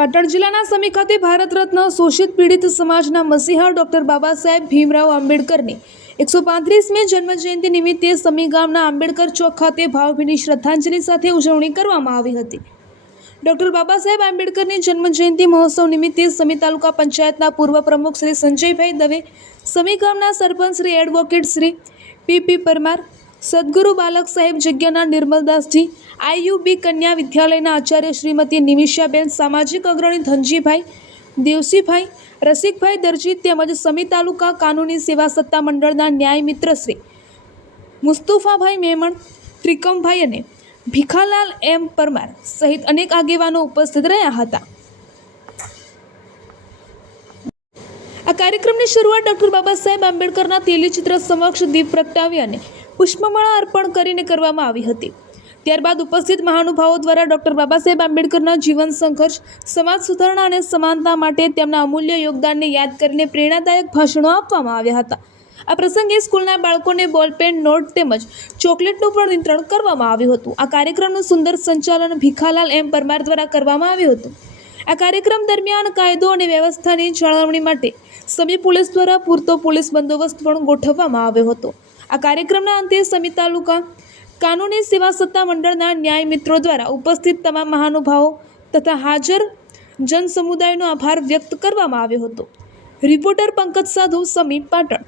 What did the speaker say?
પાટણ જિલ્લાના સમી ખાતે ભારત રત્ન શોષિત પીડિત સમાજના મસીહા ડોક્ટર બાબા સાહેબ ભીમરાવ આંબેડકરની 135મી જન્મજયંતિ નિમિત્તે સમી ગામના આંબેડકર ચોક ખાતે ભાવભીની શ્રદ્ધાંજલિ સાથે ઉજવણી કરવામાં આવી હતી। ડોક્ટર બાબા સાહેબ આંબેડકરની જન્મજયંતિ મહોત્સવ નિમિત્તે સમી તાલુકા પંચાયતના પૂર્વ પ્રમુખ શ્રી સંજયભાઈ દવે, સમી ગામના સરપંચ શ્રી એડવોકેટ શ્રી પી પરમાર, સદગુરુ બાલક સાહેબ જગ્યાના નિર્મલદાસજી, આઈયુબી કન્યા વિદ્યાલયના આચાર્ય શ્રીમતી નિમિષાબેન, સામાજિક અગ્રણી ધનજીભાઈ, દેવસીભાઈ, રસિકભાઈ દરજી તેમજ સમી તાલુકા કાનૂની સેવા સત્તા મંડળના ન્યાય મિત્ર શ્રી મુસ્તુફાભાઈ મેમણ, ત્રિકમભાઈ અને ભીખાલાલ એમ પરમાર સહિત અનેક આગેવાનો ઉપસ્થિત રહ્યા હતા। આ કાર્યક્રમની શરૂઆત ડોક્ટર બાબા સાહેબ આંબેડકરના તેલીચિત્ર સમક્ષ દીપ પ્રગટાવી અને પુષ્પમાળા અર્પણ કરીને કરવામાં આવી હતી। ત્યારબાદ ઉપસ્થિત મહાનુભાવો દ્વારા ડોક્ટર બાબા સાહેબ આંબેડકરના જીવન સંઘર્ષ, સમાજ સુધારણા અને સમાનતા માટે તેમના અમૂલ્ય યોગદાનને યાદ કરીને પ્રેરણાદાયક ભાષણો આપવામાં આવ્યા હતા। આ પ્રસંગે સ્કૂલના બાળકોને બોલપેન, નોટ તેમજ ચોકલેટનું પણ વિતરણ કરવામાં આવ્યું હતું। આ કાર્યક્રમનું સુંદર સંચાલન ભીખાલાલ એમ પરમાર દ્વારા કરવામાં આવ્યું હતું। આ કાર્યક્રમ દરમિયાન કાયદો અને વ્યવસ્થાની જાળવણી માટે સમી પોલીસ દ્વારા પૂરતો પોલીસ બંદોબસ્ત પણ ગોઠવવામાં આવ્યો હતો। આ કાર્યક્રમના અંતે સમી તાલુકા કાનૂની સેવા સત્તા મંડળના ન્યાય મિત્રો દ્વારા ઉપસ્થિત તમામ મહાનુભાવો તથા હાજર જન સમુદાયનો આભાર વ્યક્ત કરવામાં આવ્યો હતો। રિપોર્ટર પંકજ સાધુ, સમી, પાટણ।